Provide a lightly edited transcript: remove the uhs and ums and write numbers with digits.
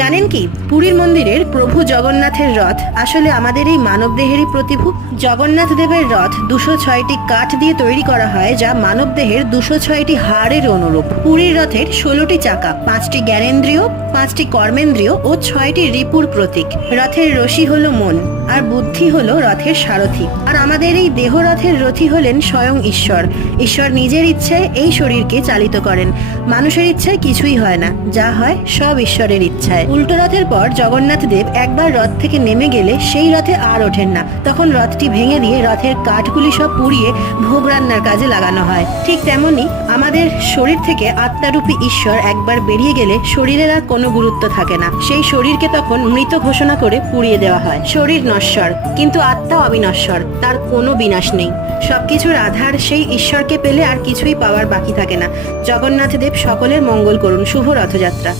জানেন কি, পুরীর মন্দিরের প্রভু জগন্নাথের রথ আসলে আমাদের এই মানবদেহেরই প্রতিভূ। জগন্নাথ দেবের রথ 206টি কাঠ দিয়ে তৈরি করা হয়, যা মানবদেহের 206টি হাড়ের অনুরূপ। পুরীর রথের 16টি চাকা, 5টি জ্ঞানেন্দ্রিয়, 5টি কর্মেন্দ্রিয় ও 6টি রিপুর প্রতীক। রথের রশি হলো মন, আর বুদ্ধি হলো রথের সারথি। আর আমাদের এই দেহ রথের রথী হলেন স্বয়ং ঈশ্বর। ঈশ্বর নিজের ইচ্ছায় এই শরীরকে চালিত করেন। মানুষের ইচ্ছায় কিছুই হয় না, যা হয় সব ঈশ্বরের ইচ্ছায়। উল্টো রথের পর জগন্নাথ দেব একবার রথ থেকে নেমে গেলে সেই রথে আর ওঠেন না। তখন রথটি ভেঙে দিয়ে রথের কাঠগুলি সব পুড়িয়ে ভোগ রান্নার কাজে লাগানো হয়। ঠিক তেমনি আমাদের শরীর থেকে আত্মারূপী ঈশ্বর একবার বেরিয়ে গেলে শরীরের আর কোনো গুরুত্ব থাকে না। সেই শরীরকে তখন মৃত ঘোষণা করে পুড়িয়ে দেওয়া হয়। শরীর নশ্বর, কিন্তু আত্মা অবিনশ্বর, তার কোনো বিনাশ নেই। সবকিছুর আধার সেই ঈশ্বরকে পেলে আর কিছুই পাওয়ার বাকি থাকে না। জগন্নাথ দেব সকলের মঙ্গল করুন। শুভ রথযাত্রা।